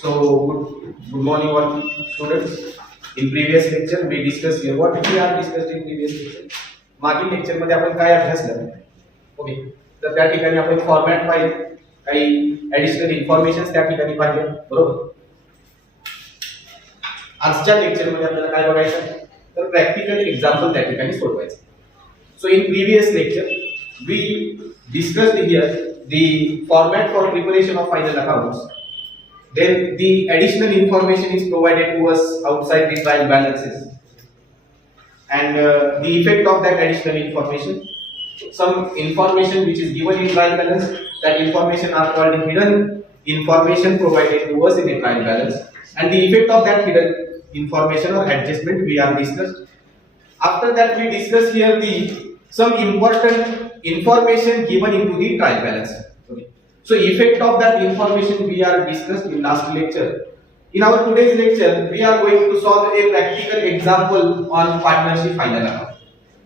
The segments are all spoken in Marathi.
So, good morning, all students. In previous lecture, we discussed here what we have discussed in previous lecture. मागील लेक्चर मध्ये आपण काय अभ्यासलं? ओके, तर त्या ठिकाणी आपण फॉर्मॅट पाहिले, काही ऍडिशनल इन्फॉर्मेशन त्या ठिकाणी पाहिले, बरोबर? आजच्या लेक्चर मध्ये आपल्याला काय बघायचं? तर प्रॅक्टिकल एक्झाम्पल त्या ठिकाणी सोडवायचं. So in previous lecture, we discussed here the format for preparation of final accounts. Then the additional information is provided to us outside the trial balances, and the effect of that additional information. Some information which is given in trial balance, that information are called hidden information provided to us in a trial balance, and the effect of that hidden information or adjustment we are discussed. After that, we discuss here the some important information given into the trial balance. Okay. So effect of that information we are discussed in last lecture. In our today's lecture, we are going to solve a practical example on partnership final account.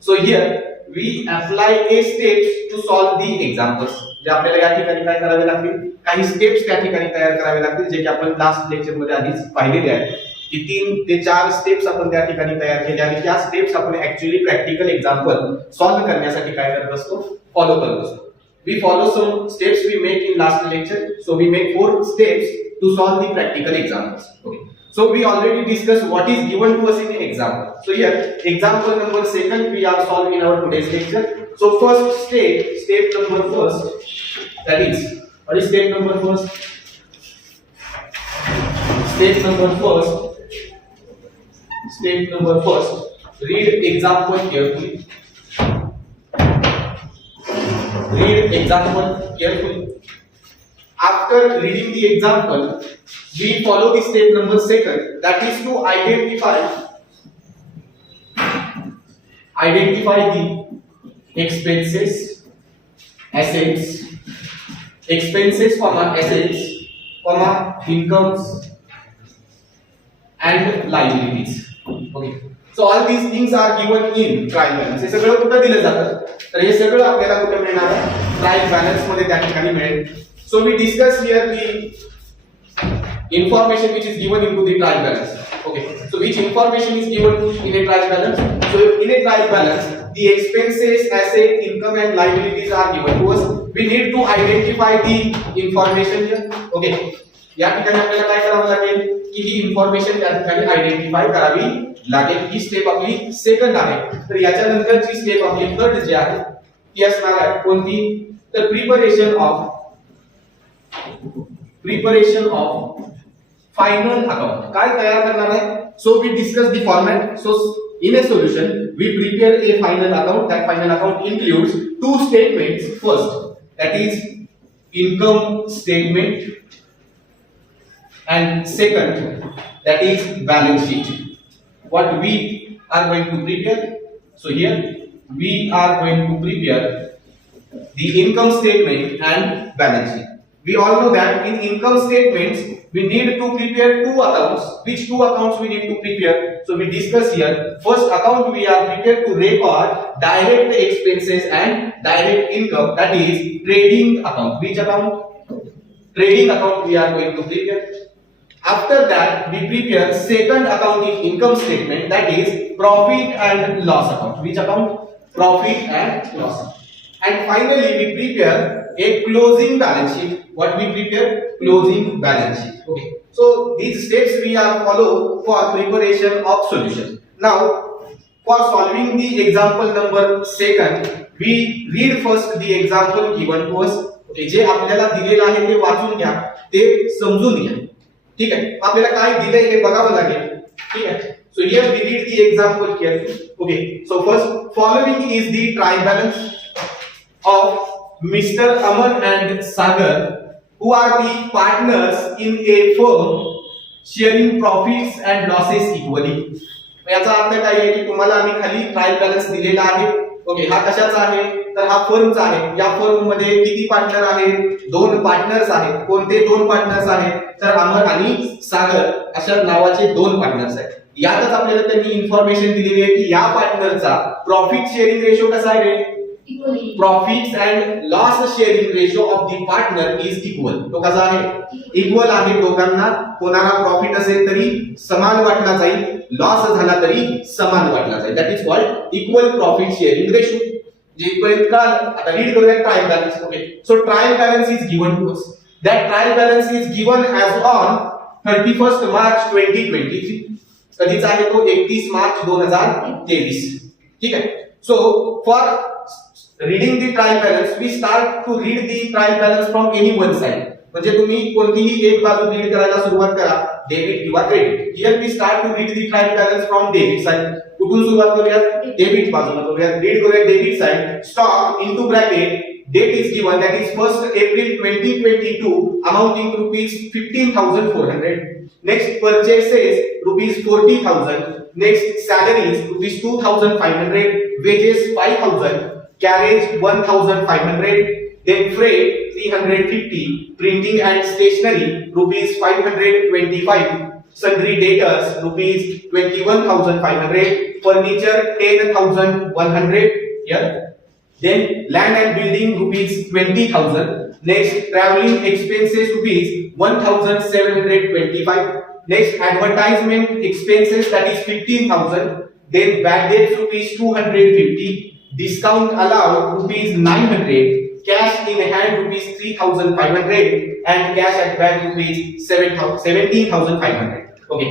So here we apply a steps to solve the examples. जे आपल्याला या ठिकाणी काय करावे लागतील, काही स्टेप्स त्या ठिकाणी तयार करावे लागतील, जे की आपण लास्ट लेक्चर मध्ये आधीच पाहिलेले आहेत की 3 ते 4 स्टेप्स आपण त्या ठिकाणी तयार केले आणि त्या स्टेप्स आपण ऍक्च्युअली प्रॅक्टिकल एक्झाम्पल सॉल्व करण्यासाठी काय करत असतो, फॉलो करत असतो. We follow some steps we make in last lecture, so we make 4 steps to solve the practical examples. Okay, so we already discussed what is given to us in the example. So here example number 2 we are solving in our today's lecture. So first step number first, that is, what is step number first? Step number first, read example carefully. Read example carefully. After reading the example, we follow the step number 2, that is to identify the expenses, assets, incomes and liabilities. Okay. So all these things are given in trial balance. हे सगळं कुठे दिलं जातं? तर हे सगळं आपल्याला कुठे मिळणार आहे? ट्रायल बॅलन्स मध्ये त्या ठिकाणी मिळेल. So we discuss here the information which is given into the trial balance. Okay. So which information is given in a trial balance? So in a trial balance, the expenses, asset, income and liabilities are given to us. We need to identify the information here. Okay. या ठिकाणी आपल्याला काय करावं लागेल की ही इन्फॉर्मेशन त्या ठिकाणी आयडेंटिफाय करावी लागेल. ही स्टेप आपली सेकंड आहे. तर याच्या नंतरची स्टेप आपली थर्ड जी आहे ती असणार आहे कोणती? तर प्रिपरेशन ऑफ फायनल अकाउंट. काय तयार करणार आहे? So we discuss the format. So in a solution we prepare a final account. That final account includes 2 statements. First, that is income statement, and second, that is balance sheet. What we are going to prepare? So here we are going to prepare the income statement and balance sheet. We all know that in income statements we need to prepare 2 accounts. Which 2 accounts we need to prepare? So we discuss here. First account we are prepared to record direct expenses and direct income, that is trading account. Which account? Trading account we are going to prepare. After that we prepare second account in income statement, that is profit and loss account. Which account? Profit and loss account. And finally we prepare a closing balance sheet. What we prepare? Closing balance sheet. Okay, so these steps we are follow for preparation of solution. Now for solving the example number 2, we read first the example given to us. Okay, जे आपल्याला दिलेलं आहे ते वाचून घ्या, ते समजून घ्या. ठीक आहे, आपल्याला काय दिलंय हे बघावं लागेल. ठीक आहे. So here we read the example carefully. Okay, so first, following is the trial balance of Mr. Aman and Sagar, who are the partners in a firm sharing profits and losses equally. याचा अर्थ काय आहे की तुम्हाला आम्ही खाली ट्रायल बॅलन्स दिलेला आहे. ओके, हा कशाचा आहे? तर हा फर्मचा आहे. या फर्म मध्ये किती पार्टनर आहेत? 2 पार्टनर्स आहेत. कोणते 2 पार्टनर्स आहेत? तर अमर आणि सागर अशा नावाचे 2 पार्टनर्स आहेत. यातच आपल्याला त्यांनी इन्फॉर्मेशन दिलेली आहे की या पार्टनरचा प्रॉफिट शेअरिंग रेशो कसा आहे? Profits and loss sharing ratio of the partner is equal. तो कसा आहे? इक्वल आहे. दोघांना कोणाला प्रॉफिट असेल तरी समान वाटला जाईल, लॉस झाला तरी समान वाटला जाईल. That is called equal profit sharing ratio. जे इक्वल का आता रीड करूया trial balance. Okay, so trial balance is given to us. That trial balance is given as on 31 March 2023. कधीचा आहे तो? 31 मार्च 2023. ठीक आहे. So for reading the trial balance we start to read the trial balance from any one side. म्हणजे तुम्ही कोणतीही एक बाजू रीड करायला सुरुवात करा, डेबिट किंवा credit. Here we start to read the trial balance from debit side. कुठून सुरुवात करूया? डेबिट बाजूला करूया. रीड करूया debit side. Stock into bracket date is given, that is 1st April 2022, amounting to rupees 15,400. Next purchases rupees 40,000. Next salaries rupees 2,500. Wages 5,000. Carriage 1,500. Then freight 350. Printing and stationery rupees 525. Sundry debtors rupees 21,500. Furniture 10,100. Here. Then land and building rupees 20,000. Next traveling expenses rupees 1,725. Next advertisement expenses, that is 15,000. Then bad debts rupees 250. Discount allowed rupees 900. Cash in hand rupees 3,500 and cash at bank rupees 17,500. Okay.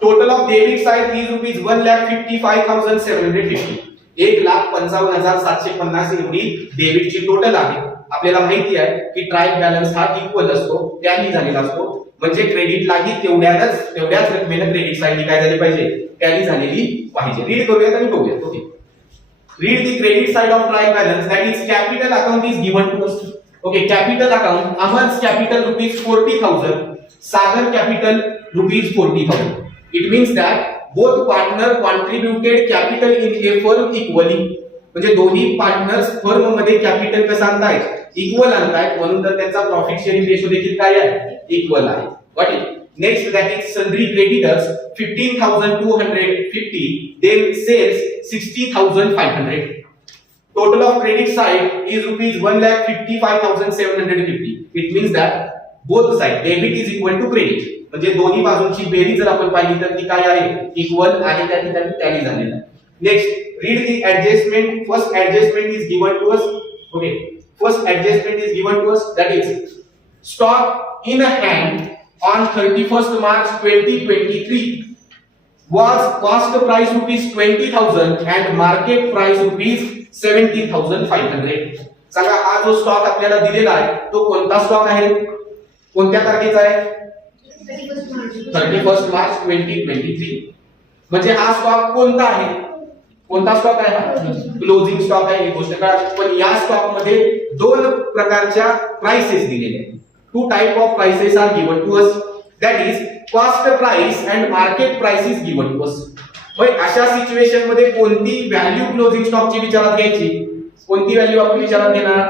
Total of debit side is rupees 1,55,750. 1,55,750 एवढी डेबिटची टोटल आहे. आपल्याला माहिती आहे की ट्रायल बॅलन्स हा इक्वल असतो, टॅली झालेला असतो. म्हणजे क्रेडिटलाही तेवढ्याच रकमेने क्रेडिट साइड काय झाली पाहिजे? टॅली झालेली पाहिजे. रीड करूयात आणि बघूयात. Okay, read the credit side of trial balance. That is capital account is given to us. Okay, capital account Amar's capital rupees 40,000, Sagar capital rupees 40,000. It means that both partner contributed capital in a firm equally. म्हणजे दोन्ही पार्टनर्स फर्म मध्ये कॅपिटल कसं आणतायत? इक्वल आणतायत. म्हणून तर त्यांचा प्रॉफिट शेअरिंग रेशो देखील काय आहे? इक्वल आहे. Got it. Next that is sundry creditors 15,250. Then sales 60,500. Total of credit side is rupees 1,55,750. It means that both side debit is equal to credit. म्हणजे दोन्ही बाजूंची बेरीज जर आपण पाहिली तर ती काय आहे? इक्वल आहे. त्या ठिकाणी टॅली झालेला आहे. Next read the adjustment. First adjustment is given to us. Okay, first adjustment is given to us. That is stock in hand on 31st March 2023 was cost price rupees 20,000 and market price rupees 17,500. सांगा हा जो स्टॉक आपल्याला दिलेला आहे तो कोणता स्टॉक आहे? कोणत्या तारखेचा आहे? 31st मार्च 2023. म्हणजे हा स्टॉक कोणता आहे? कोणता स्टॉक आहे? क्लोजिंग स्टॉक आहे. ही गोष्ट कळा. पण या स्टॉक मध्ये दोन प्रकारच्या प्राइसेस दिलेल्या आहेत. Two type of prices are given to us. That is cost price and market price is given to us. मग अशा सिच्युएशन मध्ये कोणती व्हॅल्यू क्लोजिंग स्टॉकची विचारात घ्यायची? कोणती व्हॅल्यू आपण विचारात घेणार?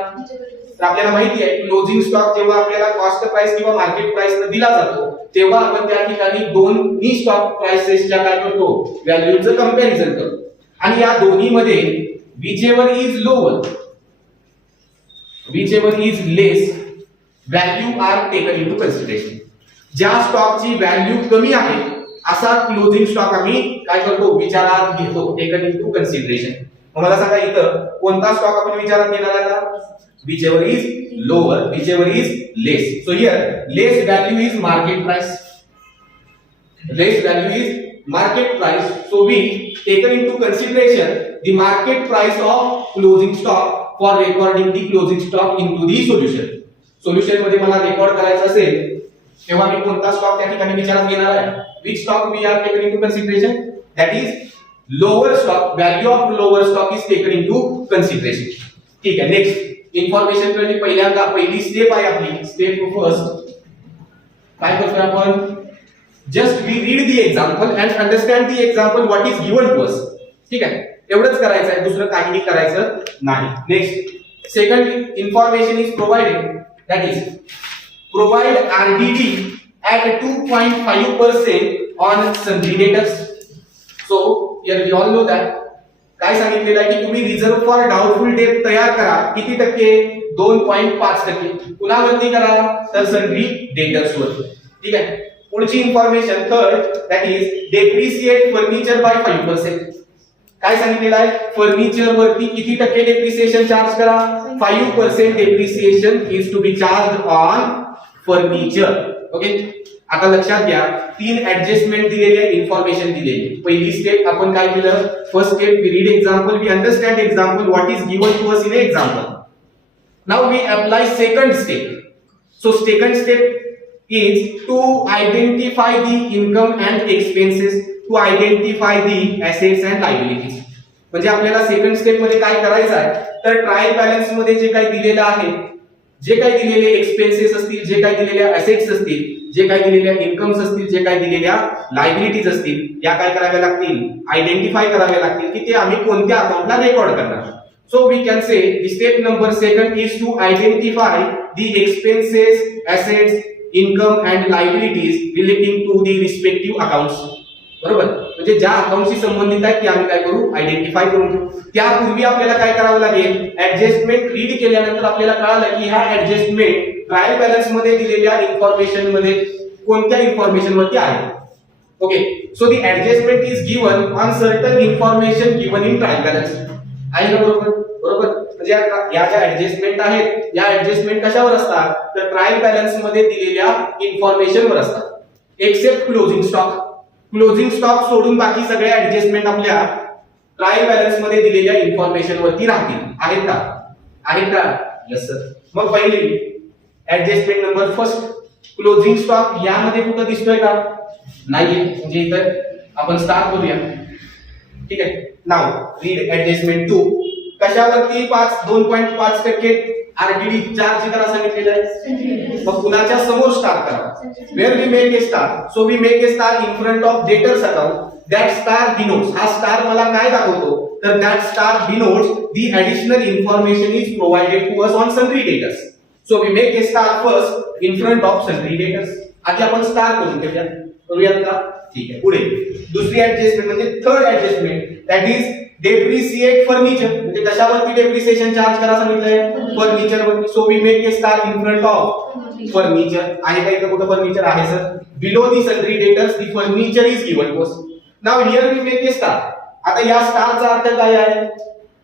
तर आपल्याला माहिती आहे क्लोजिंग स्टॉक जेव्हा आपल्याला कॉस्ट प्राइस किंवा मार्केट प्राइस न दिला जातो तेव्हा आपण त्या ठिकाणी दोन्ही स्टॉक प्राइसेसच्या काय करतो? व्हॅल्यूचं कंपॅरिझन करतो. आणि या दोन्ही मध्ये whichever is lower, whichever is less, value are taken into consideration. ज्या स्टॉकची व्हॅल्यू कमी आहे असा क्लोजिंग स्टॉक आम्ही काय करतो? विचारात घेतो, टेकन इनटू कन्सिडरेशन. मला सांगा इथं कोणता स्टॉक आपण विचारात घेणार आहे? whichever is lower, whichever is less. So here less value is market price. Less value is market price. So we taken into consideration the market price of closing stock for recording the closing stock into the solution. Solution मध्ये मला रेकॉर्ड करायचं असेल तेव्हा मी कोणता स्टॉक त्या ठिकाणी विचारात घेणार आहे? Which stock we are taken into consideration? That is lower stock. Value of lower stock is taken into consideration. ठीक आहे. नेक्स्ट इन्फॉर्मेशन कळली. पहिल्यांदा पहिली स्टेप आहे आपली. स्टेप फर्स्ट काय करतो आपण? Just we read the example and understand the example what is given to us. ठीक आहे. एवढंच करायचं आहे, दुसरं काहीही करायचं नाही. Next second information is provided. That is provide RDD at 2.5% on sundry debtors. So here we all know that काय सांगितलेलं आहे की तुम्ही रिझर्व्ह फॉर डाऊटफुल डेट तयार करा. किती टक्के? 2.5%. कुणावरती करा? तर सन्ड्री डेटर्स वर. ठीक आहे. पुढची information third, that is depreciate furniture by 5%. काय सांगितलेलं आहे? फर्निचर वरती किती टक्के डेप्रिसिएशन चार्ज करा? 5% depreciation is to be charge on furniture. Okay. आता लक्षात घ्या, 3 ऍडजस्टमेंट दिलेले, इन्फॉर्मेशन दिलेली. पहिली स्टेप आपण काय केलं? First step we read example, we understand example, what is given to us in example. Now we apply second step. So second step is to identify the income and expenses, to identify the assets and liabilities. म्हणजे आपल्याला सेकंड स्टेप मध्ये काय करायचं आहे? तर ट्रायल बॅलन्स मध्ये जे काही दिलेलं आहे, जे काही दिलेले एक्सपेन्सेस असतील, जे काही दिलेल्या असेट्स असतील, जे काही दिलेल्या इन्कम्स असतील, जे काही दिलेल्या लायबिलिटीज असतील, या काय कराव्या लागतील? आयडेंटिफाय कराव्या लागतील की ते आम्ही कोणत्या अकाउंटला रेकॉर्ड करणार. So we can say the step number second is to identify the expenses, assets, income and liabilities relating to the respective accounts. बरोबर. म्हणजे ज्या अकाउंटशी संबंधित आहेत ते आम्ही काय करू? आयडेंटिफाय करून घेऊ. त्यापूर्वी आपल्याला काय करावं लागेल? ऍडजस्टमेंट रीड केल्यानंतर आपल्याला कळालं की ह्या ऍडजस्टमेंट ट्रायल बॅलन्स मध्ये दिलेल्या इन्फॉर्मेशन मध्ये कोणत्या इन्फॉर्मेशन वरती आहे. Okay. So the adjustment is given on certain information given in trial balance. आहे ना? बरोबर. बरोबर. म्हणजे या ज्या ऍडजस्टमेंट आहेत, या ऍडजस्टमेंट कशावर असतात? तर ट्रायल बॅलन्स मध्ये दिलेल्या इन्फॉर्मेशन वर असतात. Except closing stock. Closing stock सोडून बाकी सगळे ऍडजस्टमेंट आपल्या ट्रायल बॅलन्स मध्ये दिलेल्या इन्फॉर्मेशन वरती राहतील. आहेत का? आहेत का? Yes sir. मग पहिली adjustment number first, closing stock यामध्ये कुठं दिसतोय का? नाहीये. म्हणजे इथं आपण स्टार्ट करूया. ठीक आहे. Now read adjustment 2. कशावरती? 2.5% आरडीडी चार्ज करा सांगितलेलं आहे. मग कुणाच्या समोर स्टार्ट करा? Where we make a star. So we make a star in front of debtors account. That star denotes. हा स्टार मला काय दाखवतो? तर that star denotes the additional information is provided to us on sundry debtors. So we make a star first in front of sundry debtors. आधी आपण स्टार करून घेऊया. करूयात का? ठीक आहे. पुढे दुसरी ऍडजस्टमेंट म्हणजे third adjustment, that is depreciate furniture. म्हणजे कशावरती डेप्रिसिएशन चार्ज करा सांगितलंय? फर्निचर वरती. So we make a star in front of furniture. आहे का इथं कुठं फर्निचर आहे sir? Below the sundry debtors the furniture is given to us. Now here we make a star. आता या स्टारचा अर्थ काय आहे?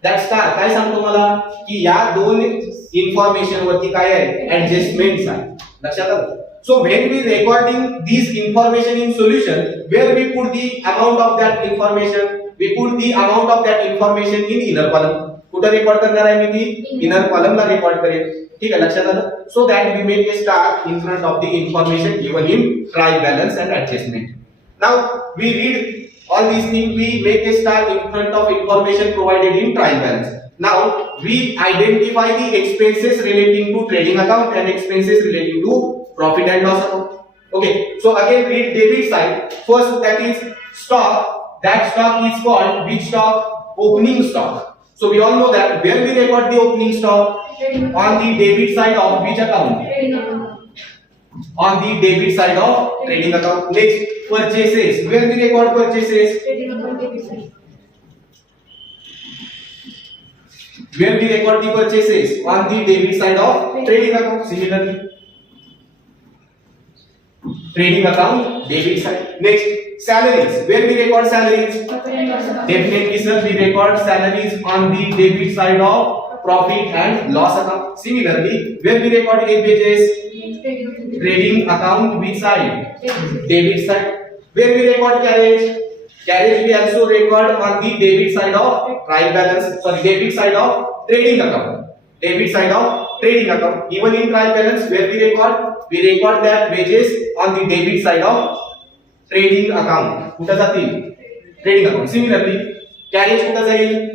दॅट स्टार काय सांगतो मला? की या दोन इन्फॉर्मेशन वरती काय आहे? ऍडजस्टमेंट्स आहे. लक्षात आलं? So when we recording these information in solution, where we put the amount of that information, we put the amount of that information in inner column. कुठे रेकॉर्ड करणार आहे मी? ती इनर कॉलम ला रेकॉर्ड करेल. ठीक आहे. लक्षात आलं? So that we make a star in front of the information given in trial balance and adjustment. Now we read all these things. We make a star in front of information provided in trial balance. Now we identify the expenses relating to trading account and expenses relating to profit and loss account. Okay, so again read debit side. First, that is stock. That stock is called which stock? Opening stock. So we all know that where we record the opening stock? On the debit side of which account? On the debit side of trading account. Next, purchases. Where we record purchases? Where we record the purchases? On the debit side of trading account. Similarly, trading account, debit side. Next, salaries. Where we record salaries? Definitely sir, we record salaries on the debit side of profit and loss account. Similarly, where we record wages? Trading account, which side? Debit side. Where we record carriage? Carriage we also record on the debit side of trial balance. Sorry, debit side of trading account. Debit side of trading account. Even in trial balance, where we record? We record that wages on the debit side of trading account. कुठे जातील? Trading account. Similarly, carriage कुठे जाईल?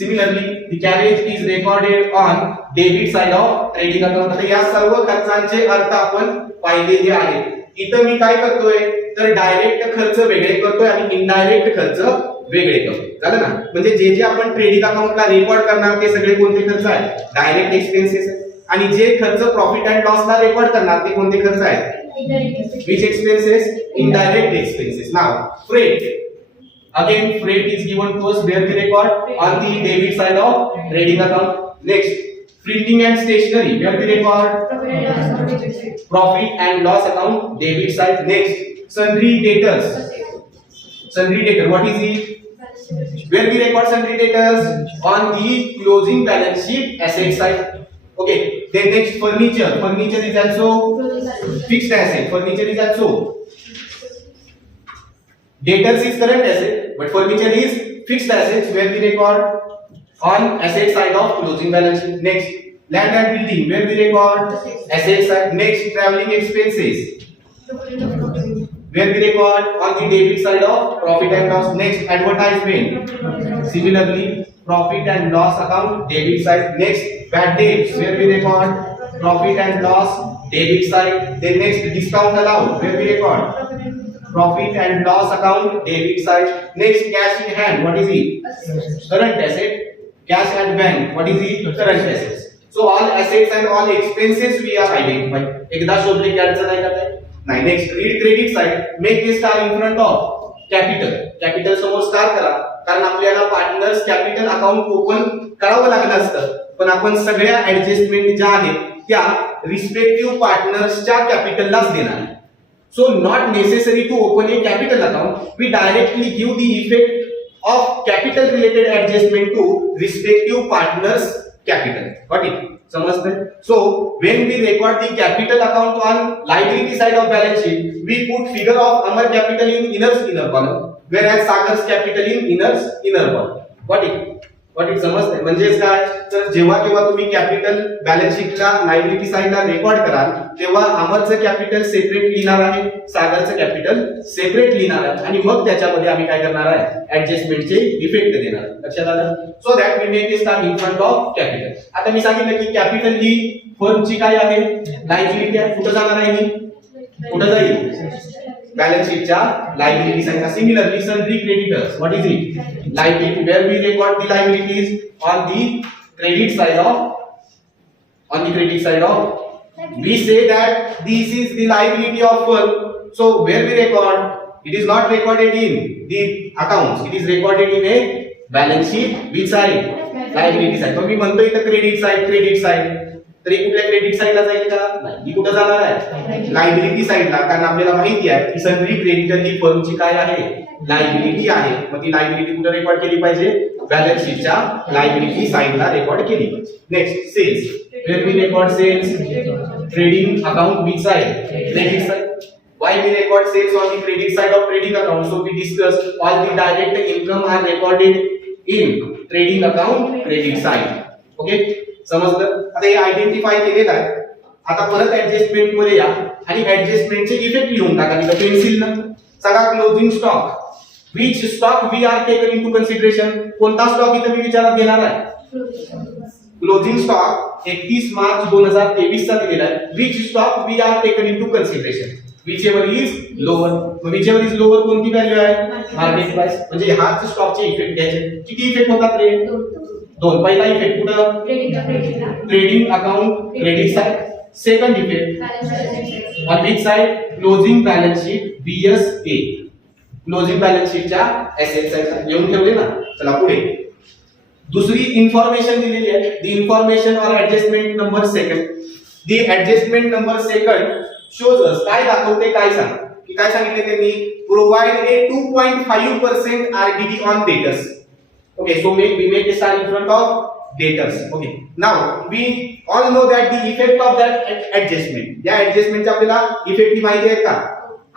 Similarly, the carriage is recorded on debit side of trading account. आता या सर्व खर्चांचे अर्थ आपण पाहिलेले आहेत. इथं मी काय करतोय? तर डायरेक्ट खर्च वेगळे करतोय आणि इनडायरेक्ट खर्च वेगळे करतोय. झालं ना? म्हणजे जे जे आपण ट्रेडिंग अकाउंटला रेकॉर्ड करणार ते सगळे कोणते खर्च आहेत? Direct expenses. आणि जे खर्च प्रॉफिट अँड लॉस ला रेकॉर्ड करणार ते कोणते खर्च आहेत? Which expenses? Indirect expenses. Now, freight. Again, freight is given to us where we record on the debit side of trading account. Next, printing and stationery where we record profit and loss account debit side. Next, sundry debtors. Sundry debtor, what is it? Where we record sundry debtors on the closing balance sheet asset side. Okay. Then next, furniture. Furniture is also fixed asset. Furniture is also debtors is current asset, but furniture is fixed assets where we record on asset side of closing balance sheet. Next, land and building where we record asset side. Next, traveling expenses where we record on the debit side of profit and loss. Next, advertisement. Similarly, profit and loss account debit side. Next, bad debts where we record profit and loss debit side. Then next, discount allowed where we record profit and loss account debit side. Next, cash in hand, what is it? Current asset. Cash at bank, what is it? Current assets. So all assets and all expenses we are identifying. एकदा शोधले की अडचण आहे का ते? नाही. Next, read credit side. Make a star in front of capital. Capital समोर स्टार करा, कारण आपल्याला पार्टनर्स कॅपिटल अकाउंट ओपन करावं लागलं असतं, पण आपण सगळ्या ऍडजस्टमेंट ज्या आहेत त्या रिस्पेक्टिव्ह पार्टनर्सच्या कॅपिटललाच देणार आहे. So not necessary to open a capital account. We directly give the effect of capital related adjustment to respective partners capital. Got it? समजते? So when we record the capital account on liability side of balance sheet, we put figure of Amar capital in inner column, whereas Sagar's capital in inner column. Got it? समजते? म्हणजेच काय, तर जेव्हा केव्हा तुम्ही कॅपिटल बॅलन्स शीटला लायबिलिटी साइडला रेकॉर्ड कराल तेव्हा अमरचं कॅपिटल सेपरेट लिहिणार आहे, सागरचं कॅपिटल सेपरेट लिहिणार आहे, आणि मग त्याच्यामध्ये आम्ही काय करणार आहे, ऍडजस्टमेंटचे इफेक्ट देणार. लक्षात आलं? So that we make a star in front of capital. आता मी सांगितलं की कॅपिटल ही फर्मची काय आहे, लायबिलिटी आहे. कुठे जाणार आहे ही? कुठे जाईल? balance sheet च्या liability side. Similarly, sundry creditors, what is it? Liability, where we record the liabilities on the credit side of we say that this is the liability of firm. So where we record, it is not recorded in the accounts, it is recorded in a balance sheet. Which side? Liability side. मग मी म्हणतोय इथं क्रेडिट साइड तरी कुठल्या क्रेडिट साइडला जाईल का? नाही. ही कुठे जाणार आहे? लायबिलिटी साइडला, कारण आपल्याला माहिती आहे की सगळी क्रेडिटर ही फर्मची काय आहे, लायबिलिटी आहे. मग ती लायबिलिटी कुठे रेकॉर्ड केली पाहिजे? बॅलन्स शीटच्या लायबिलिटी साइडला रेकॉर्ड केली पाहिजे. Next, sales. Where we record sales? Trading account. which side? Credit side. Why we record sales on the credit side of trading account? So we discussed all the direct income are recorded in trading account credit side. Okay, समजलं? आता हे आयडेंटिफाय केलेलं आहे. आता परत ऍडजस्टमेंट मध्ये या आणि ऍडजस्टमेंटचे इफेक्ट लिहून टाका तिथं पेन्सिल न. सगळा closing stock. which stock we are taken into consideration? कोणता स्टॉक इथं मी विचारात घेणार आहे? क्लोजिंग स्टॉक 31 मार्च 2023 चा दिलेला आहे. which stock we are taken into consideration? whichever is lower. whichever is lower कोणती व्हॅल्यू आहे? Market price. म्हणजे हाच स्टॉकचे इफेक्ट घ्यायचे. किती इफेक्ट होतात रे? दोन. पहिला इफेक्ट कुठं? Trading account credit side. Second effect on which side? Closing balance sheet BSA. Closing balance शीटच्या एसेट साइड येऊन ठेवले ना. चला पुढे. दुसरी इन्फॉर्मेशन दिलेली आहे. The information or adjustment number second. The adjustment number second shows us. काय दाखवते, काय सांग की काय सांगितले त्यांनी? Provide A 2.5% RDD on debtors. Okay, so we make a star in front of debtors. Okay, now we all know that the effect of that adjustment. या adjustment चा आपल्याला इफेक्ट माहिती आहे का?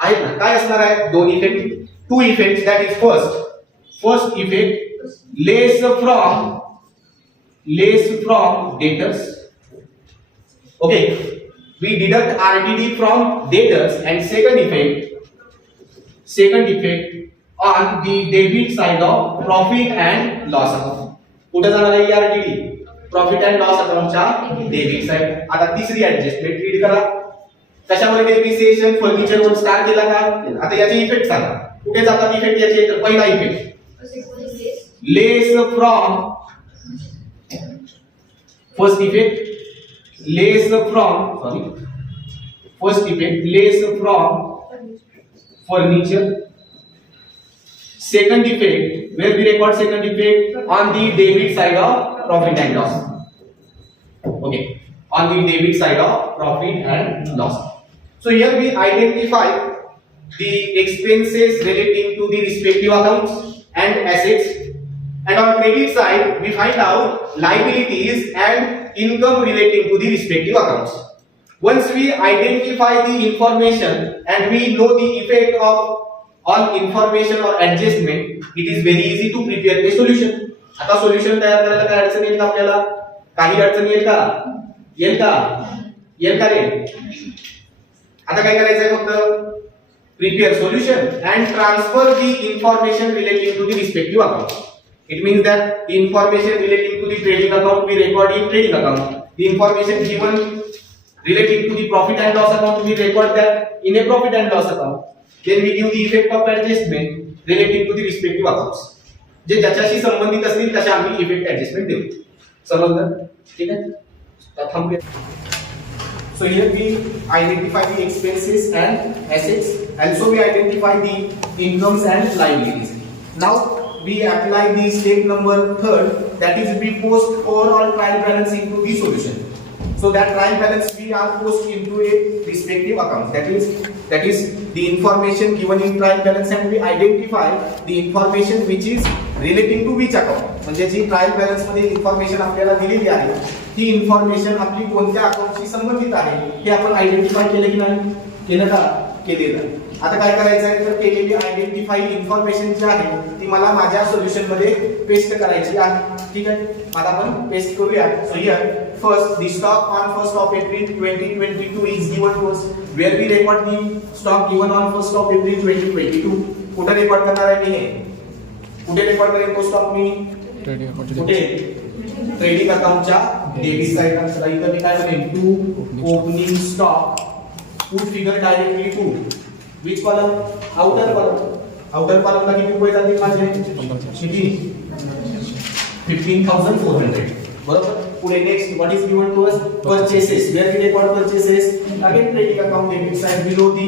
आहेत ना. काय असणार आहे? दोन effect, two effects. That is first effect, less from debtors. Okay, we deduct RDD from debtors. And second effect on the debit side of profit and loss account. कुठे जाणार आहे RDD? प्रॉफिट अँड लॉस अकाउंटच्या डेबिट साइड. आता तिसरी ऍडजस्टमेंट रीड करा. कशावर? डेप्रिसिएशन फर्निचर वर स्टार केला का? आता याचे इफेक्ट सांगा. कुठे जातात इफेक्ट याचे? तर पहिला effect less from. First effect less from furniture. second effect, where we record second effect on the debit side of profit and loss. Okay, on the debit side of profit and loss. So here we identify the expenses relating to the respective accounts and assets, and on credit side we find out liabilities and income relating to the respective accounts. Once we identify the information and we know the effect of all information or adjustment, it is very easy to prepare a solution. आता सोल्युशन तयार करायला काय अडचण येईल का आपल्याला? काही अडचण येईल का? येईल का? येईल का रे? आता काय करायचं आहे? फक्त prepare solution and transfer the information relating to the respective account. It means that the information relating to the trading account we record in trading account. The information given relating to the profit and loss account we record that in a profit and loss account. Then we give the effect of adjustment relating to the respective accounts. जे ज्याच्याशी संबंधित असतील तशा आम्ही इफेक्ट ऍडजस्टमेंट देऊ. समजलं? ठीक आहे? आता थांबूया. So here we identify the expenses and assets. Also we identify the incomes and liabilities. Now we apply the step number 3rd, that is we post overall trial balance into the solution. So that trial balance we are post into a respective account. That is the information given in trial balance, and we identify the information which is relating to which account. म्हणजे जी ट्रायल बॅलन्स मध्ये इन्फॉर्मेशन आपल्याला दिलेली आहे ती इन्फॉर्मेशन आपली कोणत्या अकाउंटशी संबंधित आहे हे आपण आयडेंटिफाय केलं की नाही? केलं का? केलेलं. आता काय करायचं आहे? तर केलेली आयडेंटिफाई इन्फॉर्मेशन जी आहे ती मला माझ्या सोल्युशन मध्ये पेस्ट करायची आहे. ठीक आहे? आता आपण पेस्ट करूया. So here first the stock on 1st of April 2022 is given to us, where we record the stock given on 1st of April 2022. कुठे रेकॉर्ड करणार आहे मी? हे कुठे रेकॉर्ड करेन तो स्टॉक मी? कुठे? ट्रेडिंग अकाउंटच्या डेबिट साइडला. चला इथं मी काय म्हणेन? To opening stock put figure directly to which column? outer column. outer column ला किती रुपये जातील माझे? किती? 15,400. बरोबर. पुढे next what is given to us? purchases. where we record purchases? again trading account debit side below the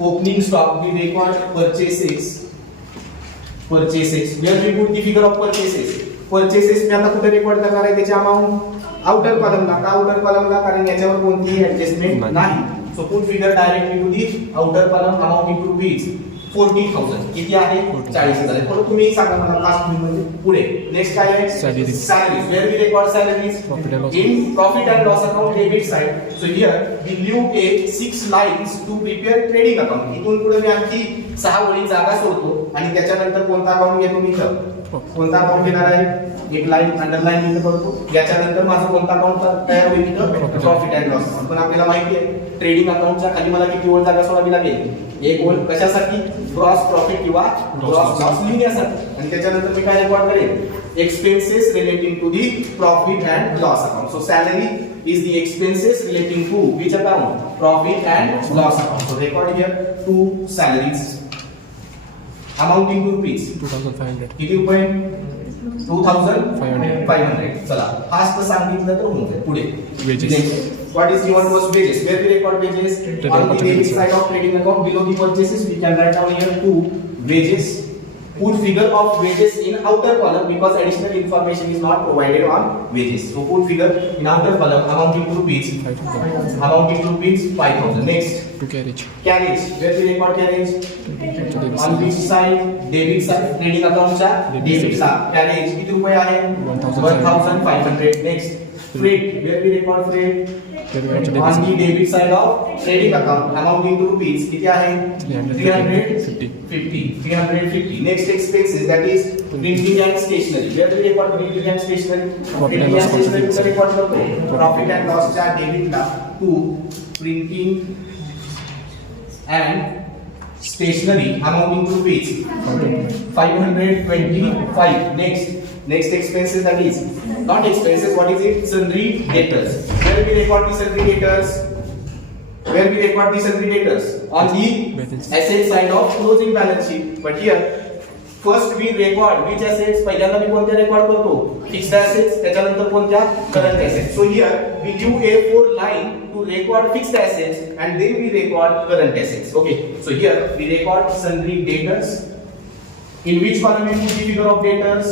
opening stock we record purchases. where we put the figure of purchases. मी आता कुठे रेकॉर्ड करणार आहे त्याची अमाउंट? आउटर कॉलमला. का आउटर कॉलमला? कारण याच्यावर कोणतीही ऍडजस्टमेंट नाही. So put figure directly to the outer column. Amount into rupees 40,000. किती आहे? 40,000. पण तुम्ही सांगा मला फास्ट म्हणजे पुढे. नेक्स्ट काय आहे? Salaries. Where we record salaries in profit and loss account debit side. So here we leave a 6 lines to prepare trading account. इथून पुढे मी आणखी 6 ओळी जागा सोडतो आणि त्याच्यानंतर कोणता अकाउंट घेतो मी? कोणता अकाउंट घेणार आहे? एक लाइन अंडरलाइन इथे करतो. याच्यानंतर माझं कोणता अकाउंट तयार होईल? इथं प्रॉफिट अँड लॉस. पण आपल्याला माहिती आहे ट्रेडिंग अकाउंटच्या खाली मला किती ओळ जागा सोडावी लागेल? एक ओळ. कशासाठी? ग्रॉस प्रॉफिट किंवा ग्रॉस लॉस लिहिण्यासाठी. आणि त्याच्यानंतर मी काय रेकॉर्ड करेन? Expenses relating to the profit and loss account. So salary is the expenses relating to which account? Profit and loss account. So record here 2 salaries amounting to rupees 2,500. किती रुपये? 2,500. चला फास्ट सांगितलं तर होऊन जाईल. पुढे Wages. What is given was wages. Where we record wages? On the debit side of trading account below the purchases we can write down here 2 wages. Put figure of wages in outer column because additional information is not provided on wages. So put figure in outer column amounting to rupees 5,000. Next To carriage. carriage. Where we record carriage? On which side? Debit side. Trading account चा debit side. Carriage किती रुपये आहे? 1,500. Next freight. Where we record freight? On the debit side of trading account amounting to rupees किती आहे? 350. Next expenses, that is printing and stationery. Where do we record printing and stationery? Printing and stationery चा record करतो. Profit and loss च्या debit ला to printing and stationery amounting to rupees 525. Next expenses, that is not expenses. What is it? Sundry debtors. Where we record the sundry debtors? On the asset side of closing balance sheet. But here first we record which assets? पहिल्यांदा मी कोणत्या रेकॉर्ड करतो? Fixed assets. त्याच्यानंतर कोणत्या? Current assets. So here we give A4 line to to record fixed assets and then we record current assets. Okay, so here we record sundry debtors. In which column we put the figure of debtors?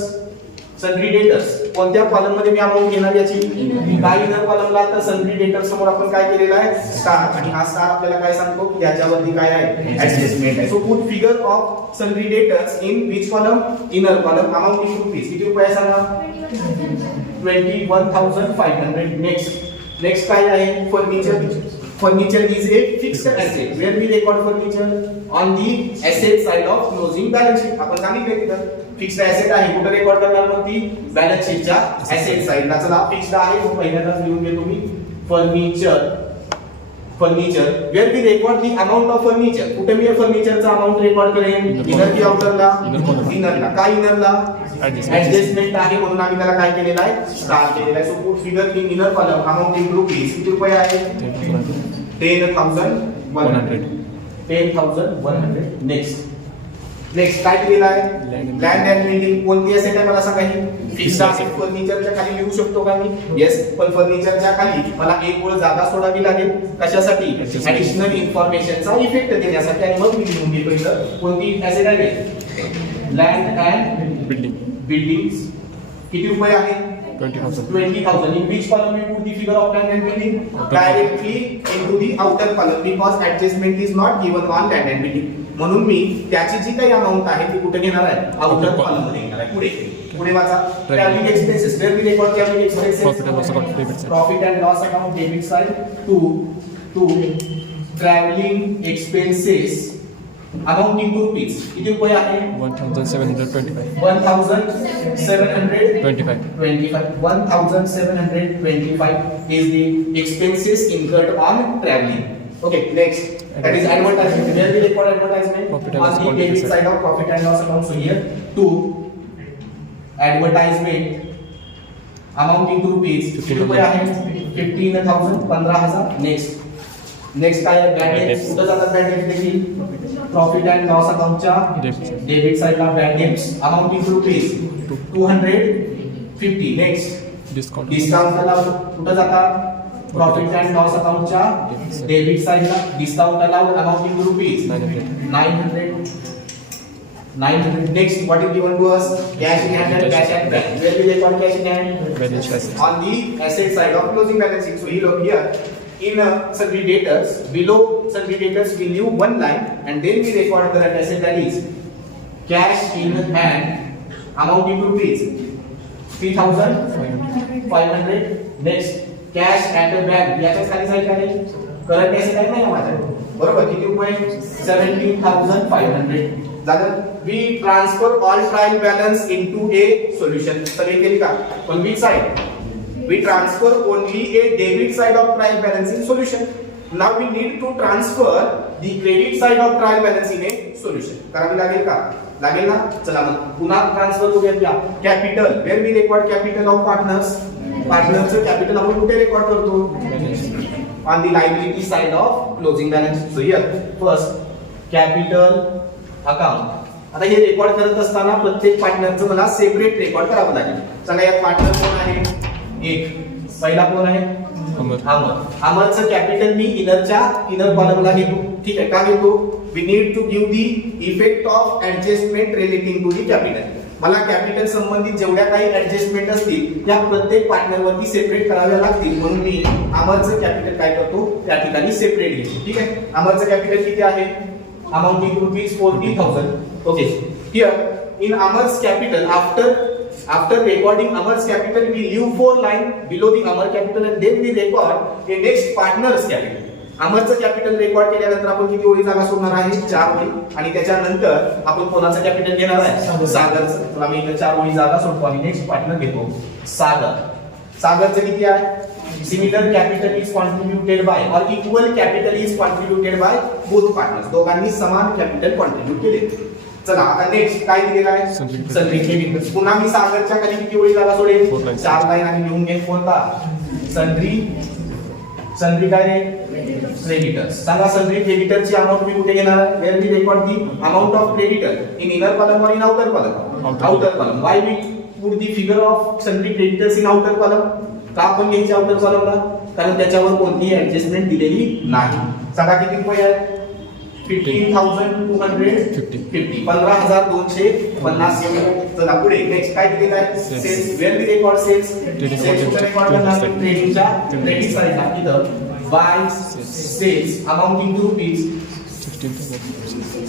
Sundry debtors. कोणत्या कॉलम मध्ये मी अमाउंट घेणार याची? काय इनर कॉलमला तर सन्ड्री डेटर्स समोर आपण काय केलेला आहे? स्टार. आणि हा स्टार आपल्याला काय सांगतो की याच्यावरती काय आहे? ऍडजस्टमेंट आहे. So put figure of sundry debtors in which column? Inner column. Amount in rupees. किती रुपये सांगा? 21,500. नेक्स्ट काय आहे? Furniture. Furniture is a fixed asset. Where we record furniture? On the asset side of closing balance sheet. आपण सांगितले तिथं फिक्स्ड ऍसेट आहे. कुठे रेकॉर्ड करणार मग ती? बॅलन्स शीटच्या ऍसेट साइडला. चला फिक्स्ड आहे तो पहिल्यांदाच लिहून घेतो मी. Furniture where we record the amount of furniture. कुठे मी फर्निचरचा अमाउंट रेकॉर्ड करेन? इनर की आउटरला? इनरला. काय इनरला? ऍडजस्टमेंट आहे म्हणून आम्ही त्याला काय केलेलं आहे? स्टार केलेला आहे. So put figure in inner column amount in rupees. किती रुपये आहे? 10,100. 10,100. नेक्स्ट काय दिलेलं आहे? Land and building. कोणती असेट आहे मला सांगा? ही फिक्स्ड असेट. फर्निचरच्या खाली लिहू शकतो का मी? येस. पण फर्निचरच्या खाली मला एक ओळ जागा सोडावी लागेल. कशासाठी? ऍडिशनल इन्फॉर्मेशनचा इफेक्ट देण्यासाठी. आणि मग मी लिहून घेतो इथं कोणती असेट आहे? Land and buildings. किती रुपये आहे? 20,000. In which column we put the figure of land and building? Directly into the outer column because adjustment is not given on land and building. म्हणून मी त्याची जी काही अमाउंट आहे ती कुठे घेणार आहे? आउटर कॉलम मध्ये घेणार आहे. पुढे वाचा. Travelling expenses. Where we record travelling expenses? Profit and loss account debit side to travelling expenses amounting to rupees. किती रुपये आहे? 1,725. 1,725. 1,725 is the expenses incurred on traveling. Okay, next. That is advertisement. Where we record advertisement? Profit and On loss the account debit debit side of profit and loss account. So here to advertisement amounting to rupees. किती रुपये आहे? 15,000. 15,000. नेक्स्ट काय आहे? Bad debts. कुठे जातात बॅड डेट्स देखील? प्रॉफिट अँड लॉस अकाउंटच्या डेबिट साइडला bad debts amounting to rupees 250. Next डिस्काउंटला कुठे जातात? प्रॉफिट अँड लॉस अकाउंटच्या डेबिट साइडला discount allowed amounting to rupees 900. Next, what is given to us? Cash in hand and cash at bank. Where we record cash in hand? On the asset side of closing balance sheet. So here in sundry debtors, below sundry debtors we leave one line and then we record current asset, that is cash in hand amounting to rupees 3,500. Next, cash at the bank. याच्याच खाली साईड काय आहे? करंट एसेट आहे ना माझ्या. बरोबर. किती रुपये? 17,500. झालं. we transfer all trial balance into a solution. सगळे केली का? पण which side? We transfer only a debit side of trial balance in solution. Now we need to transfer the credit side of trial balance in a solution. करावी लागेल का? लागेल ना? चला मग पुन्हा ट्रान्सफर करूया. Capital. Where we record capital of partners. पार्टनरचं कॅपिटल आपण कुठे रेकॉर्ड करतो? On the liability side of closing balance. So here first capital account. आता हे रेकॉर्ड करत असताना प्रत्येक पार्टनरचं मला सेपरेट रेकॉर्ड करावं लागेल. चला यात पार्टनर कोण आहे? एक. पहिला कोण आहे? अमरचं कॅपिटल मी इनर कॉलमला घेतो. ठीक आहे. का घेतो? We need to give the effect of adjustment relating to the capital. मला कॅपिटल संबंधित जेवढ्या काही ऍडजस्टमेंट असतील त्या प्रत्येक पार्टनरवरती सेपरेट कराव्या लागतील. म्हणून मी अमरचं कॅपिटल काय करतो? त्या ठिकाणी सेपरेट घेतो. ठीक आहे. अमरचं कॅपिटल किती आहे? Amounting to rupees 40,000. Okay, here in Amar's capital, after recording Amar's capital, we leave 4 line below the Amar capital and then we record a next partner's capital. Amarचं कॅपिटल रेकॉर्ड केल्यानंतर आपण किती ओळी जागा सोडणार आहे? 4 ओळी. आणि त्याच्यानंतर आपण कोणाचं कॅपिटल घेणार आहे? सागरचं. तर आम्ही इथे 4 ओळी जागा सोडतो आणि नेक्स्ट पार्टनर घेतो सागर. सागरचं किती आहे? Similar capital is contributed by or equal capital is contributed by both partners. दोघांनी समान कॅपिटल कॉन्ट्रीब्यूट केले. चला आता नेक्स्ट काय दिलेलं आहे? Sundry creditors. पुन्हा मी सागरच्या खाली किती ओळी जागा सोडेल? 4 लाईन आणि लिहून घेईन कोणता? सन्ड्री काय रे? क्रेडिटर्स. सांगा सन्ड्री क्रेडिटरची अमाउंट मी कुठे घेणार आहे? Where we record the amount of creditor in inner column और in outer column? Outer column. Why we put the figure of sundry creditors in outer column? का आपण घ्यायचे आउटर कॉलमला? कारण त्याच्यावर कोणतीही ऍडजस्टमेंट दिलेली नाही. सांगा किती रुपये आहे? 15,250 15,250 एवढे. चला पुढे नेक्स्ट काय दिलेलं आहे? Sales. Where we record sales. Sales record करणार ट्रेडिंगच्या क्रेडिट साईडला इथं by sales amounting to rupees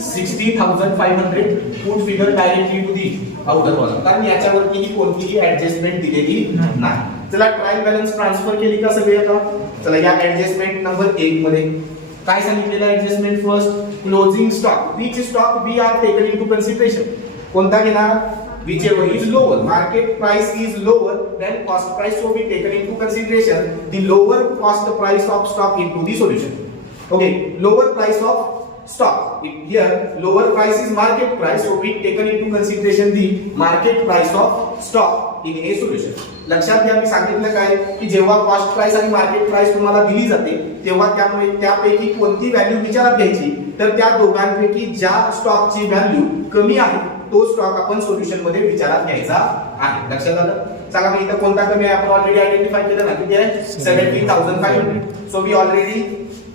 60,500 put figure directly to the outer column, कारण याच्यावरती कोणतीही ऍडजस्टमेंट दिलेली नाही. चला ट्रायल बॅलन्स ट्रान्सफर केली का सगळे आता? चला या ऍडजस्टमेंट नंबर 1 मध्ये काय सांगितलेलं adjustment? First closing stock. Which stock we are taken into consideration? कोणता घेणार? whichever is lower, market price is lower than cost price, so we taken into consideration the lower cost price of stock into the solution. Okay, lower price of stock. Here lower price is market price, so we taken into consideration the market price of stock in a solution. लक्षात घ्या मी सांगितलं काय की जेव्हा कॉस्ट प्राइस आणि मार्केट प्राइस तुम्हाला दिली जाते तेव्हा त्यामुळे त्यापैकी कोणती व्हॅल्यू विचारात घ्यायची, तर त्या दोघांपैकी ज्या स्टॉकची व्हॅल्यू कमी आहे तो स्टॉक आपण सोल्युशन मध्ये विचारात घ्यायचा आहे. लक्षात आलं? सांगा मी इथं कोणता कमी आहे आपण ऑलरेडी आयडेंटिफाय केलं ना, किती आहे? 17,500. So we already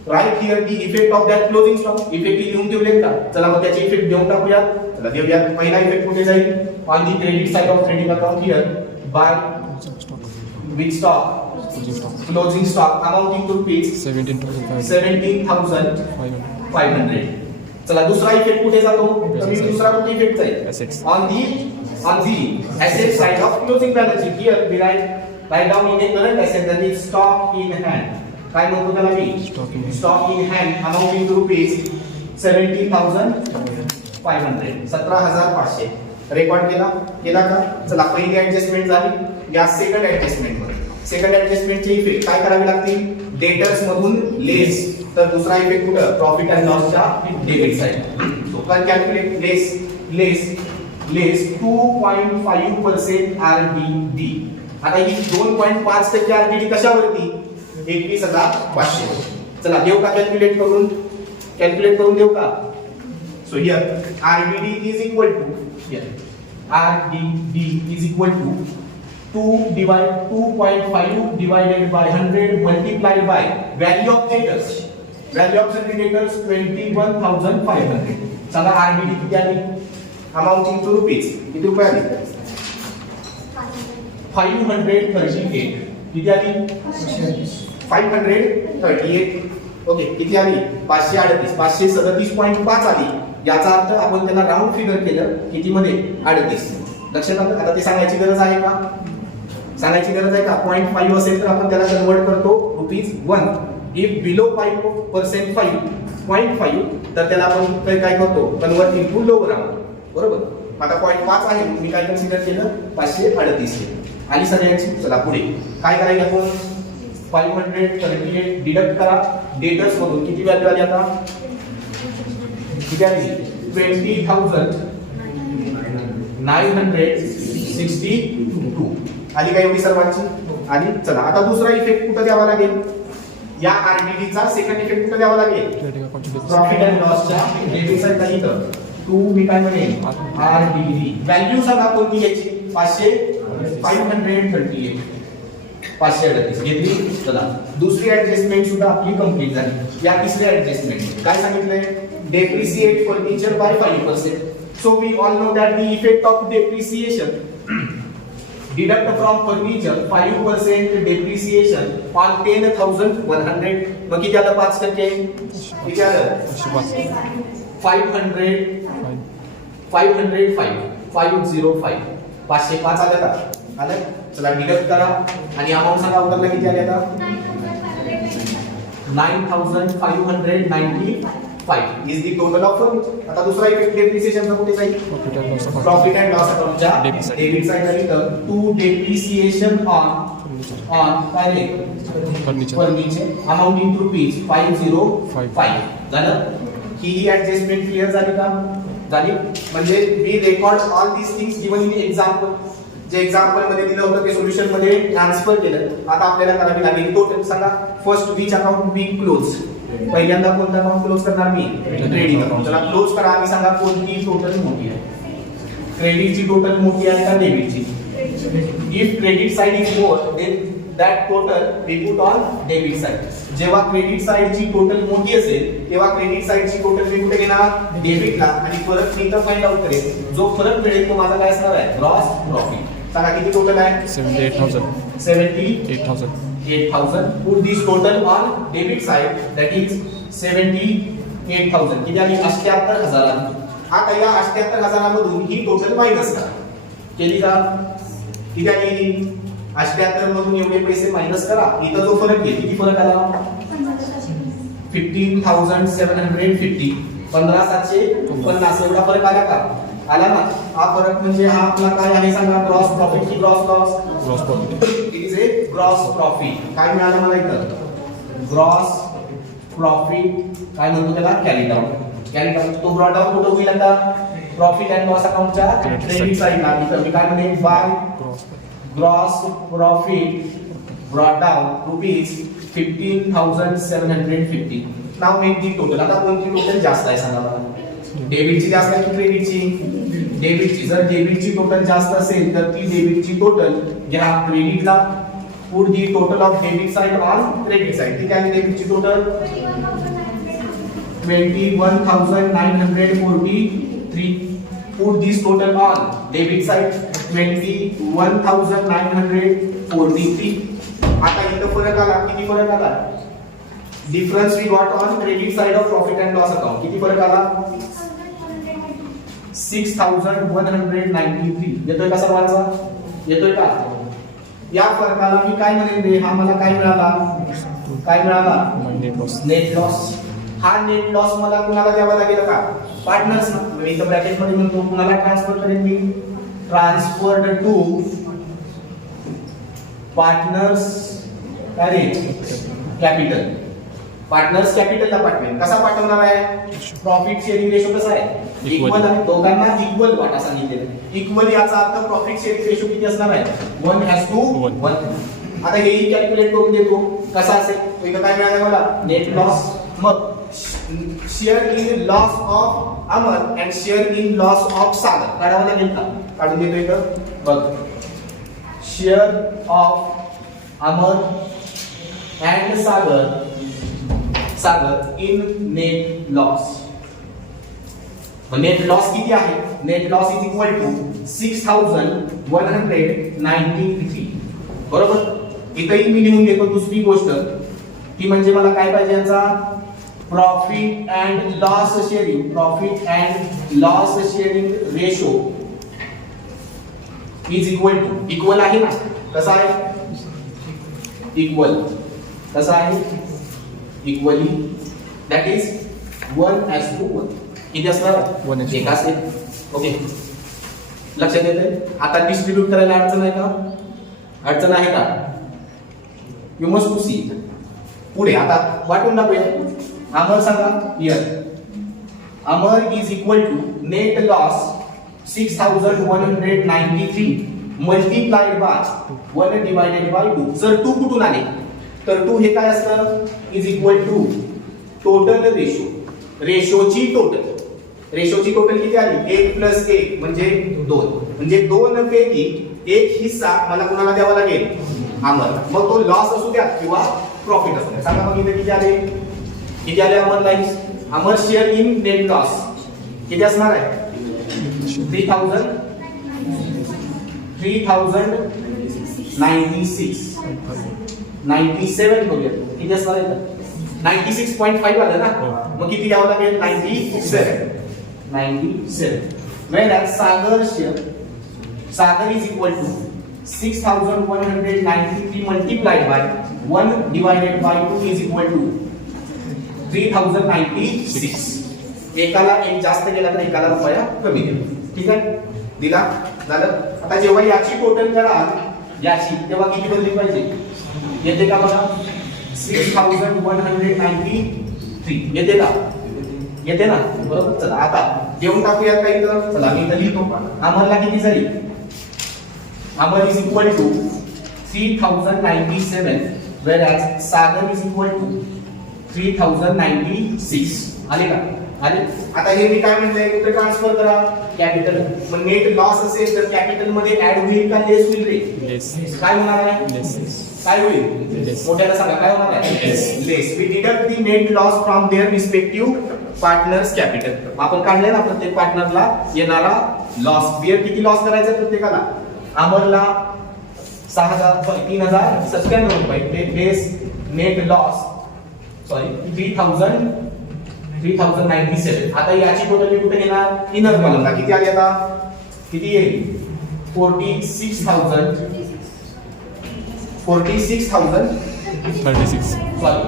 write here the effect of that closing stock. Effect लिहून ठेवलेत का? चला मग त्याची इफेक्ट देऊन टाकूया. चला देऊया. पहिला इफेक्ट कुठे जाईल? On the credit side of trading account here bye which stock? Closing stock amounting to rupees 17,500. चला दुसरा इफेक्ट कुठे जातो? तर दुसरा कुठे इफेक्ट जाईल? On the asset side of closing balance sheet. Here we write down in a current asset, that is stock in hand. काय म्हणतो त्याला मी? Stock in hand amounting to rupees 17,500. 17,500 record केला का? चला पहिली ऍडजस्टमेंट झाली. या सेकंड ऍडजस्टमेंट मध्ये सेकंड ऍडजस्टमेंटचे इफेक्ट काय करावे लागतील? डेटर्स मधून लेस. तर दुसरा इफेक्ट कुठं? प्रॉफिट अँड लॉसच्या डेबिट साइड. सो काय कॅल्क्युलेट? Less 2.5% RDD. आता ही 2.5% आरडीडी कशावरती? 21,500. चला देऊ का कॅल्क्युलेट करून देऊ का? So here RDD is equal to RDD is equal to 2.5 divided by 100 multiplied by value of debtors. Value of debtors 21,500. सांगा RDD किती आली? अमाउंटिंग टू रुपीज किती रुपये आली? 538. किती आली? 538. ओके किती आली? 538. 537.5 आली. याचा अर्थ आपण त्याला राऊंड फिगर केलं किती मध्ये? 38. लक्षात आलं? आता ते सांगायची गरज आहे का? 0.5 असेल तर आपण त्याला कन्वर्ट करतो ₹1. इफ बिलो 5% 0.5 तर त्याला आपण काय करतो? Convert into lower amount. बरोबर? आता 0.5 आहे मी काय कन्सिडर केलं? 538 आणि सगळ्यांची. चला पुढे काय करायचं आपण? 538 डिडक्ट करा डेटर्स मधून. किती व्हॅल्यू आली आता? किती आली? 20,962 आली का? एवढी सर्वांची आली. चला आता दुसरा इफेक्ट कुठे द्यावा लागेल? या आरडीडी चा सेकंड इफेक्ट कुठे द्यावा लागेल? प्रॉफिट अँड लॉसच्या डेबिट साइडला इथं 2 मी काय म्हणेन? आरडीडी. व्हॅल्यू सांगा कोणती याची? 538 538 घेतली. चला दुसरी ऍडजस्टमेंट सुद्धा आपली कंप्लीट झाली. या तिसऱ्या ऍडजस्टमेंट काय सांगितलंय? depreciate furniture by 5%. So we all know that the effect of depreciation, deduct from furniture 5% depreciation on 10,100. मग किती आलं? 5%. किती आलं? 505 505 आलं का? आलं. चला डिडक्ट करा आणि अमाउंट सांगा उतरला किती आले आता? 9,595 is the total of furniture. आता दुसरा इफेक्ट डेप्रिसिएशनचा कुठे जाईल? प्रॉफिट अँड लॉस अकाउंटच्या डेबिट साइडला इथं टू डेप्रिसिएशन ऑन काय रे? Furniture amounting to ₹505. झालं? ही ऍडजस्टमेंट क्लियर झाली का? झाली. म्हणजे we record all these things given in example. जे एक्झाम्पल मध्ये दिलं होतं ते सोल्युशन मध्ये ट्रान्सफर केलं. आता आपल्याला करावी लागेल टोटल. सांगा first which account we close? पहिल्यांदा कोणता अकाउंट क्लोज करणार मी? Trading account. चला क्लोज करा आणि सांगा कोणती टोटल मोठी आहे? क्रेडिटची टोटल मोठी आहे का डेबिटची? If credit side is more than that total we put on debit side. जेव्हा क्रेडिट साइडची टोटल मोठी असेल तेव्हा क्रेडिट साइडची टोटल मी कुठे घेणार डेबिटला आणि फरक मी इथं फाइंड आउट करेल. जो फरक मिळेल तो माझा काय असणार आहे ग्रॉस प्रॉफिट. सांगा किती टोटल आहे 78,000. 78,000. 8,000. Put this total on debit side, that is 78,000. किती आली 78,000 आली. आता या 78,000 ही टोटल मायनस करा. केली का? किती आली 78 मधून एवढे पैसे मायनस करा. इथं जो फरक आहे किती फरक आला 15,750. 15,750 एवढा फरक आला का? आला ना. हा फरक म्हणजे हा आपला काय आहे सांगा ग्रॉस प्रॉफिट की gross loss? Gross profit. It is a gross profit. काय मिळालं मला इथं ग्रॉस प्रॉफिट काय म्हणतो त्याला कॅरी डाऊन. कॅरी डाऊन तो ब्रॉट डाऊन कुठं होईल आता प्रॉफिट अँड लॉस अकाउंटच्या क्रेडिट साइडला. इथं मी काय म्हणेन bye Gross. gross profit brought down rupees 15,750. Now make the total. आता कोणती टोटल जास्त आहे सांगा मला डेबिटची जास्त आहे की क्रेडिटची? डेबिटची. जर डेबिटची टोटल जास्त असेल तर ती डेबिटची टोटल घ्या क्रेडिटला. Put the total of debit side on credit side. ठीक आहे डेबिटची total 21,943. Put this total on debit side 21,943. आता इथं फरक आला किती फरक आला difference we got on credit side of profit and loss account. किती फरक आला 6,193. येतोय का सर्वांचा? येतोय का? या फरकाला मी काय म्हणेन रे हा मला काय मिळाला Net loss. Net loss. हा नेट लॉस मला कुणाला द्यावा लागेल का पार्टनर्स ना. मी इथं ब्रॅकेट मध्ये म्हणतो कुणाला ट्रान्सफर करेन मी transferred to partners capital. Partners कॅपिटलला पाठवेन. कसा पाठवणार आहे प्रॉफिट शेअरिंग रेशो कसा आहे इक्वल आहे. दोघांना इक्वल वाटा सांगितलेला. इक्वल याचा अर्थ प्रॉफिट शेअरिंग रेशो किती असणार आहे 1:1. आता हेही कॅल्क्युलेट करून देतो कसा असेल. इथं काय मिळालं मला नेट लॉस. मग share in loss of Amar and share in loss of Sagar काढावं लागेल का? काढून देतो इथं बघ share of Amar and Sagar in net loss. Net loss किती आहे net loss is equal to 6,193. बरोबर. इथंही मी लिहून घेतो दुसरी गोष्ट ती म्हणजे मला काय पाहिजे यांचा profit and loss sharing ratio is equal to equal आहे ना. कसा आहे इक्वल कसा आहे इक्वली दॅट इज 1:1. किती असणार 1:1. एक असेल. ओके लक्षात येतंय. आता डिस्ट्रीब्यूट करायला अडचण आहे का? अडचण आहे का? You must to see. पुढे आता वाटून दाखवूया. अमर सांगा here Amar is equal to net loss 6,193 multiplied by 1 divided by 2. जर 2 कुठून आले तर 2 हे काय असतं इज इक्वल टू टोटल रेशोची टोटल किती आली 1 + 1 म्हणजे 2. म्हणजे 2 पैकी एक हिस्सा मला कोणाला द्यावा लागेल अमर. मग तो लॉस असू द्या किंवा प्रॉफिट असू द्या. सांगा मग इथे किती आले Amar lines. Amar share in net loss किती असणार आहे 3,096 करूया. किती असणार आहे 96.5 आलं ना. मग किती द्यावं लागेल 97. Whereas Sagar is equal to 6,193 multiplied by 1 divided by 2 is equal to 3,096. एकाला एक जास्त गेला तर एकाला रुपया कमी दिला. ठीक आहे दिला झालं. आता जेव्हा याची टोटल करा याची तेव्हा किती बदली पाहिजे येते का बघा 6,193 येते ना बरोबर. चला आता देऊन टाकूया काही तर. चला मी इथं लिहितो अमरला किती झाली Amar is equal to 3,097 whereas Sagar is equal to 3,096. आले का? आणि आता हे मी काय म्हणलंय कुठे ट्रान्सफर करा कॅपिटल मग नेट लॉस असेल तर कॅपिटल मध्ये ऍड होईल का लेस होईल रे Less. काय होणार आहे Less. काय होईल Less. मोठ्याला सांगा काय होणार आहे less we deduct the net loss from their respective partners capital आपण काढलंय ना प्रत्येक पार्टनरला येणारा लॉस बियर किती लॉस करायचा प्रत्येकाला अमरला 3097 रुपये लेस नेट लॉस सॉरी 3097 आता याची टोटल कुठे येणार इनर कॉलमला किती आली आता किती येईल 46000 36. Sorry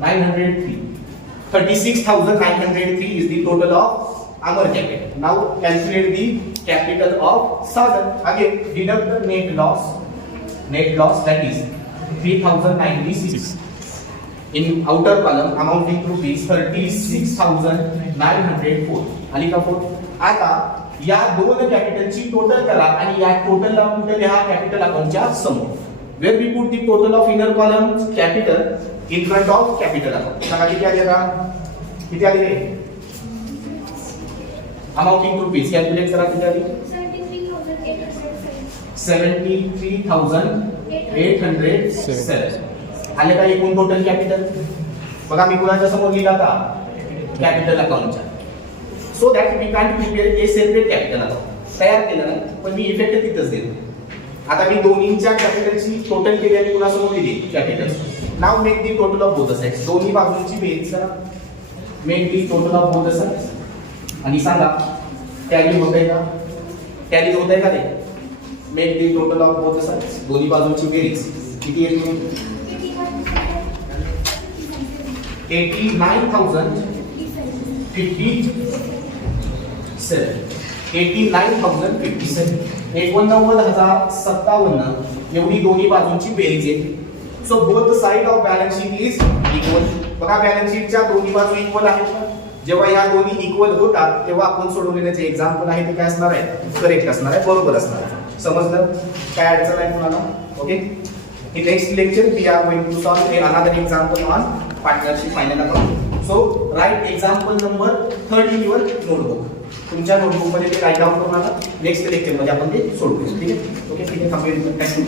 903 36,903 is the total of our capital. Now calculate the capital of Sagar. Again, deduct the net loss. Net loss that is 3,096. In outer column, amounting to rupees 36,904. आली का 4? आता या दोन कॅपिटलची टोटल करा आणि या टोटलला कुठे लिहा कॅपिटल अकाउंटच्या समोर. Where we put the total of inner column capital in front of capital account. सांगा किती आली आता? किती आली रे? Amounting to rupees. Calculate करा किती आली? 73,807. आले का एकूण टोटल कॅपिटल? बघा मी कुणाच्या समोर लिहिला आता? Capital अकाउंटच्या. So that we can't prepare a separate capital account. तयार केलं ना पण मी इफेक्ट तिथंच देतो. आता मी दोन्हीच्या कॅपिटलची टोटल केली आणि कुणासमोर दिली capital. Now make the total of both sides. दोन्ही बाजूंची बेरीज करा. Make the total of both sides आणि सांगा टॅली होतंय का? टॅली होतंय का ते? Make the total of both sides. दोन्ही बाजूंची बेरीज किती येते? 89,057 89,057 एवढी दोन्ही बाजूंची बेरीज येते. So both side of balance sheet is equal. बघा बॅलन्स शीटच्या दोन्ही बाजू इक्वल आहेत. जेव्हा या दोन्ही इक्वल होतात तेव्हा आपण सोडवलेले जे एक्झाम्पल आहे ते काय असणार आहे? करेक्ट असणार आहे, बरोबर असणार आहे. समजलं? काय अडचण आहे तुम्हाला? Okay. In next lecture we are going to solve another example on partnership final account. So write example number 3 in your notebook. तुमच्या नोटबुक मध्ये ते राईट डाऊन करून आता नेक्स्ट लेक्चर मध्ये आपण ते सोडवू. ठीक आहे? ओके ठीक आहे. थांबूया. थँक्यू.